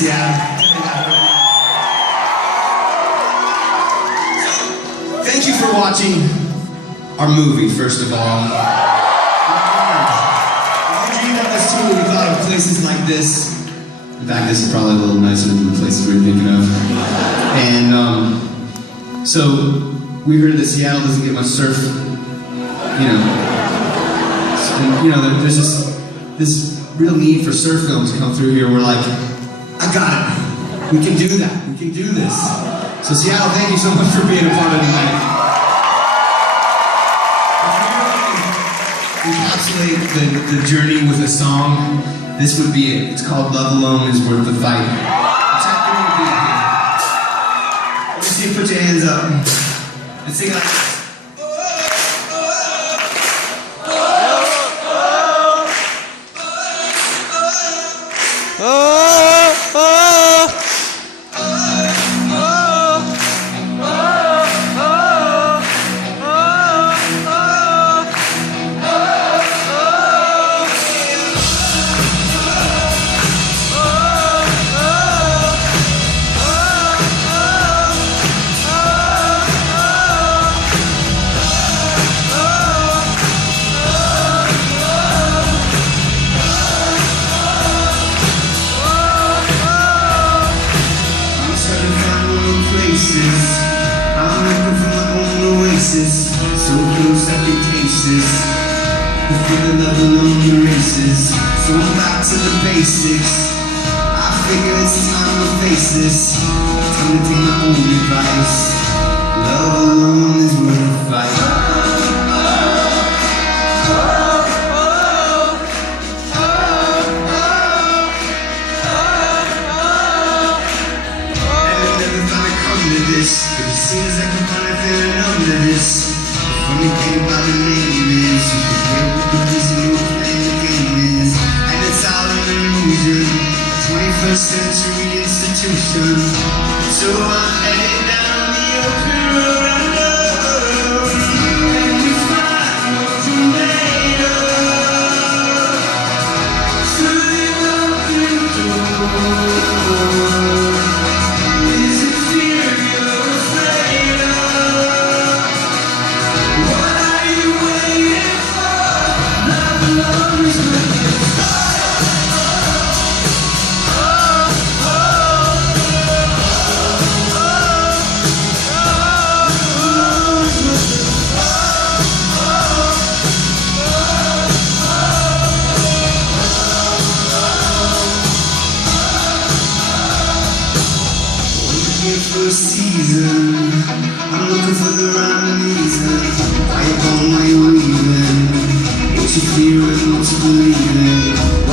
Yeah. Thank you for watching our movie, first of all. We dreamed up this tour, we thought of places like this. In fact, this is probably a little nicer than the places we were thinking of. And so we heard that Seattle doesn't get much surf, there's this real need for surf films to come through here. We're like, I got it. We can do that. We can do this. So Seattle, thank you so much for being a part of the night. If we encapsulate the journey with a song, this would be it. It's called Love Alone is Worth the Fight. Let me see you put your hands up and sing like this. I'm looking for my own oasis, so close I can taste this. The feeling of alone races, so I'm back to the basics. I figure it's time to face this, time to take my own advice. Love alone is worth a fight. But as soon as I can find it, feeling numb to this. The funny thing about the name is you can hear what the reason you're playing the game is. And it's all an illusion, a 21st century institution. So I'm headed down the open road alone, and we find what we're made of. So leave nothing to hold. Is it fear you're afraid of? What are you waiting for? Love alone is worth the fight. For a season, I'm looking for the rhyme and reason. Why you gone, why you leaving? What you fearing, what you believing?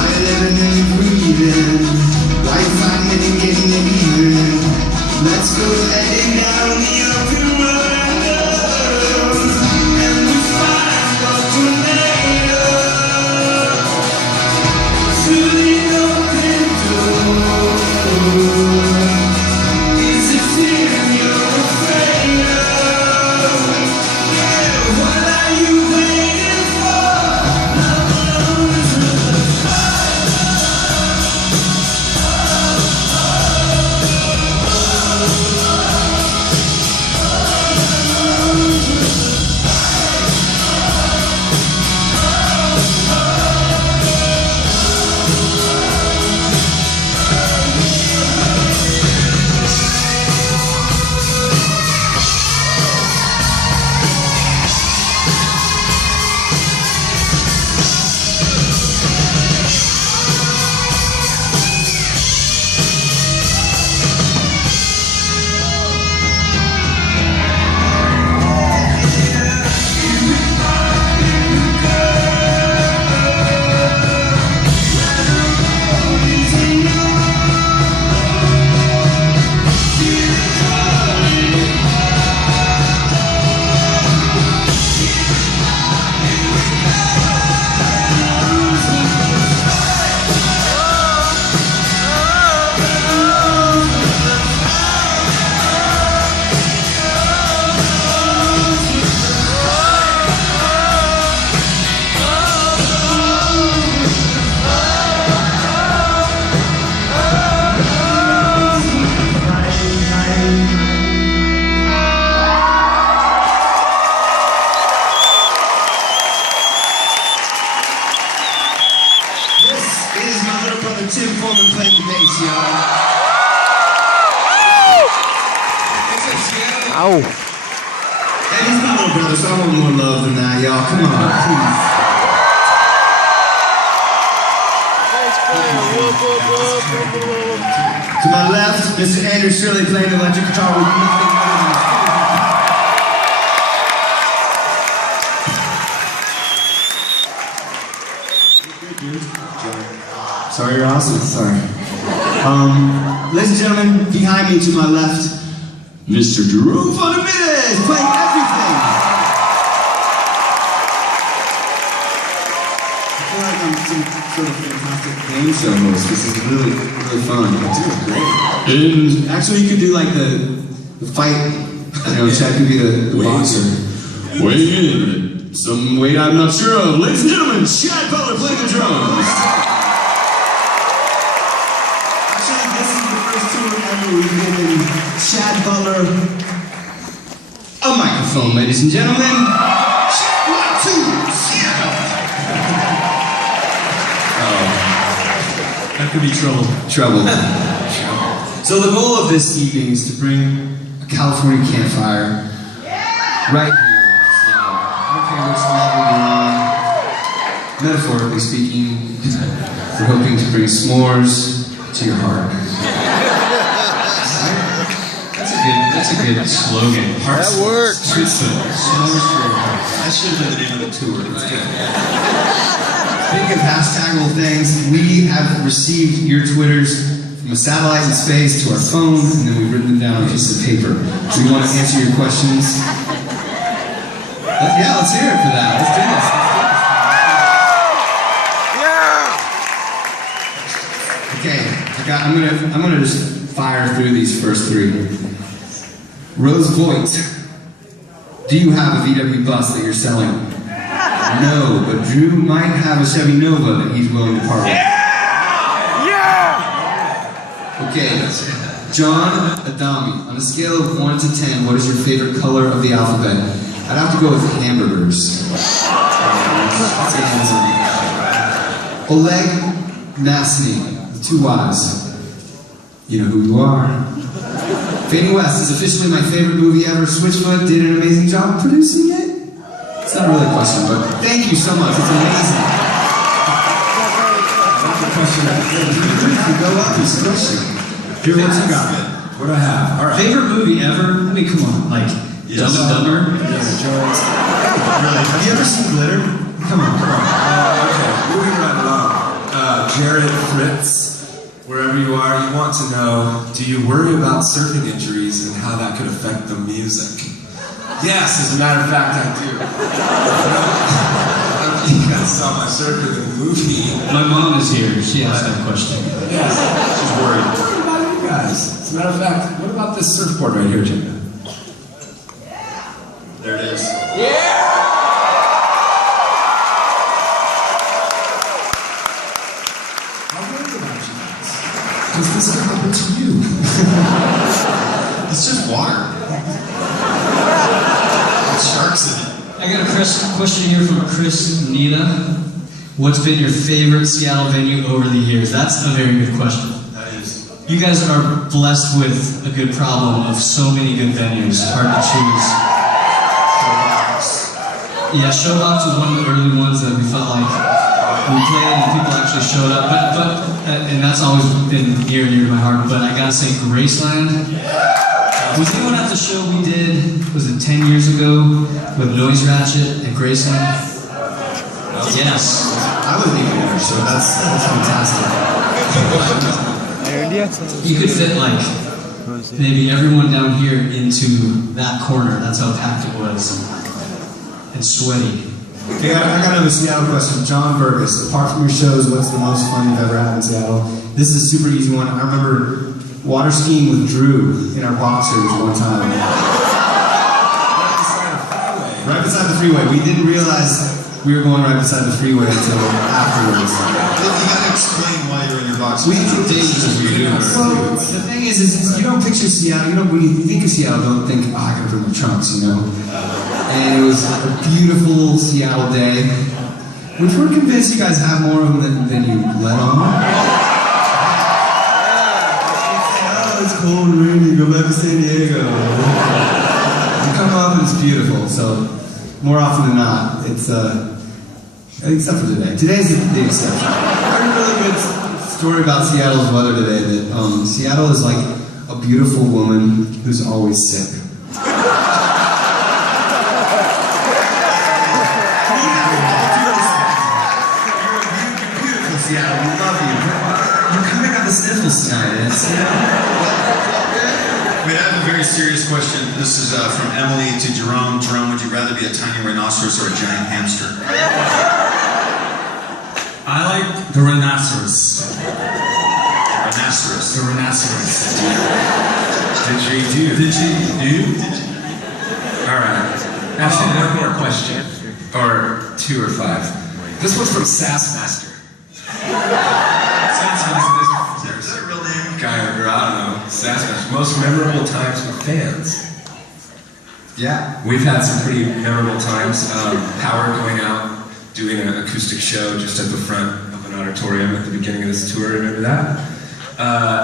for Tim Foreman playing the bass, y'all. Ow. Hey, he's my little brother, so I want more love than that, y'all. Come on, please. To my left, Mr. Andrew Shirley playing the electric guitar with nothing other than Sorry, you're awesome. Sorry. Ladies and gentlemen, behind me to my left, Mr. Drew Fundamentals playing everything. I feel like I'm some sort of fantastic game show host. This is really, really fun. Dude, great. And actually, you could do like the fight. Chad could be the boxer. Weighing in, some weight I'm not sure of. Ladies and gentlemen, Chad Butler playing the drums. Actually, this is the first tour ever we've given Chad Butler a microphone, ladies and gentlemen. Check 1, 2, Seattle. That could be trouble. Trouble. So the goal of this evening is to bring a California campfire right here. I don't care which level you're on. Metaphorically speaking, we're hoping to bring s'mores to your heart. That's a good slogan. That works. Switchfoot. That should have been the name of the tour. That's good. Speaking of hashtagable things, we have received your Twitters from a satellite in space to our phone, and then we've written them down on a piece of paper. So we want to answer your questions. Yeah, let's hear it for that. Let's do this. Yeah. Okay, I'm gonna just fire through these first three. Rose Voigt, do you have a VW bus that you're selling? No, but Drew might have a Chevy Nova that he's willing to part with. Yeah! Okay, John Adami, on a scale of 1 to 10, what is your favorite color of the alphabet? I'd have to go with hamburgers. Oleg Masny, with 2 Y's. You know who you are. Fading West is officially my favorite movie ever. Switchfoot did an amazing job producing it. It's not really a question, but thank you so much. It's amazing. That's the question. You go up, it's a question. Here, what you got? What do I have? All right. Favorite movie ever? I mean, come on. Like, Dumb and Dumber? Really? Have you ever seen Glitter? Come on. Okay, moving right along. Jared Fritz, wherever you are, you want to know, do you worry about surfing injuries and how that could affect the music? Yes, as a matter of fact, I do. I don't think I saw my surfer in the movie. My mom is here. She asked that question. Yes, she's worried. What about you guys? As a matter of fact, what about this surfboard right here, Jacob? There it is. Yeah! I'm worried about you guys. Because this could happen to you. It's just water. Sharks in it. I got a question here from Chris Nita. What's been your favorite Seattle venue over the years? That's a very good question. That is. You guys are blessed with a good problem of so many good venues. Hard to choose. Yeah, Showbox was one of the early ones that we felt like we played and people actually showed up. But and that's always been near and dear to my heart. But I gotta say, Graceland. Was anyone at the show we did, was it 10 years ago, with Noise Ratchet at Graceland? Yes. I wasn't even there, so that's fantastic. You could fit like maybe everyone down here into that corner. That's how packed it was. And sweaty. Okay, I got another Seattle question. John Burgess, apart from your shows, what's the most fun you've ever had in Seattle? This is a super easy one. I remember water skiing with Drew in our boxers one time. Right beside the freeway. We didn't realize we were going right beside the freeway until afterwards. You gotta explain why you're in your box. We took days. Well, the thing is you don't picture Seattle. When you think of Seattle, don't think, oh, I gotta bring my trunks, And it was a beautiful Seattle day, which we're convinced you guys have more of them than you let on. more often than not, it's except for today. Today's the exception. I heard a really good story about Seattle's weather today. That Seattle is like a beautiful woman who's always sick. Seattle, we love you. You kind of got the sniffles tonight. Wait, I have a very serious question. This is from Emily to Jerome. Jerome, would you rather be a tiny rhinoceros or a giant hamster? I like the rhinoceros. Rhinoceros. The rhinoceros. Did you? All right. Actually, one more question, or 2 or 5. This one's from Sassmaster. Is that a real name? Guy or girl, I don't know. Sassmaster. Most memorable times with fans. Yeah. We've had some pretty memorable times. Power going out, doing an acoustic show just at the front of an auditorium at the beginning of this tour. Remember that?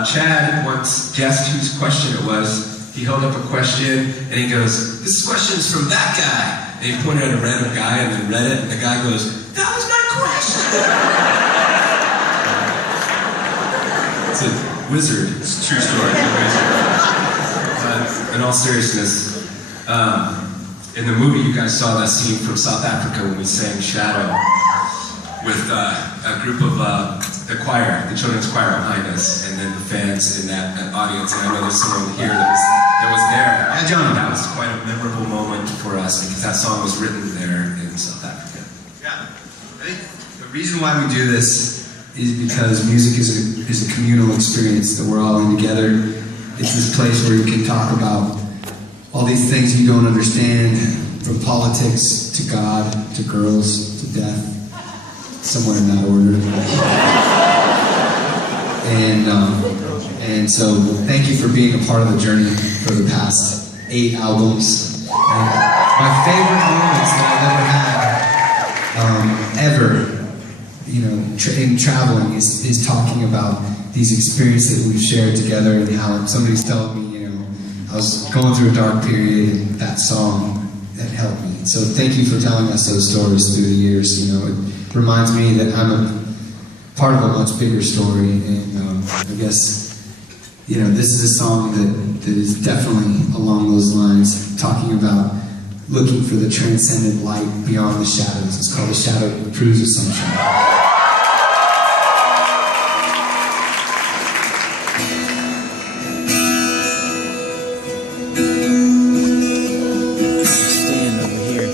Chad once guessed whose question it was. He held up a question and he goes, "This question is from that guy." And he pointed at a random guy and then read it, and the guy goes, "That was my question." It's a wizard. It's a true story. But in all seriousness, in the movie you guys saw that scene from South Africa when we sang Shadow with a group of the choir, the children's choir behind us, and then the fans in that audience. And I know there's someone here that was there. Yeah, John. That was quite a memorable moment for us because that song was written there in South Africa. Yeah. I think the reason why we do this is because music is a communal experience that we're all in together. It's this place where you can talk about all these things you don't understand, from politics to God to girls to death, somewhere in that order. And so thank you for being a part of the journey for the past 8 albums. And my favorite moments that I've ever had, in traveling is talking about these experiences that we've shared together, and how somebody's telling me, I was going through a dark period, and that song, that helped me. So thank you for telling us those stories through the years. It reminds me that I'm a part of a much bigger story, and I guess, this is a song that is definitely along those lines, talking about looking for the transcendent light beyond the shadows. It's called The Shadow Proves Assumption.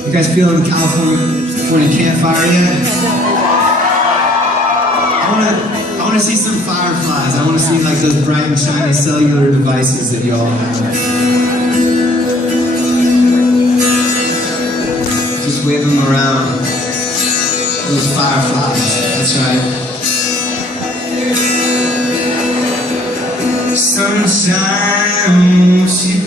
You guys feeling the California campfire yet? I want to see some fireflies. I want to see like those bright and shiny cellular devices that y'all have. Just wave them around. Those fireflies. That's right. Sunshine.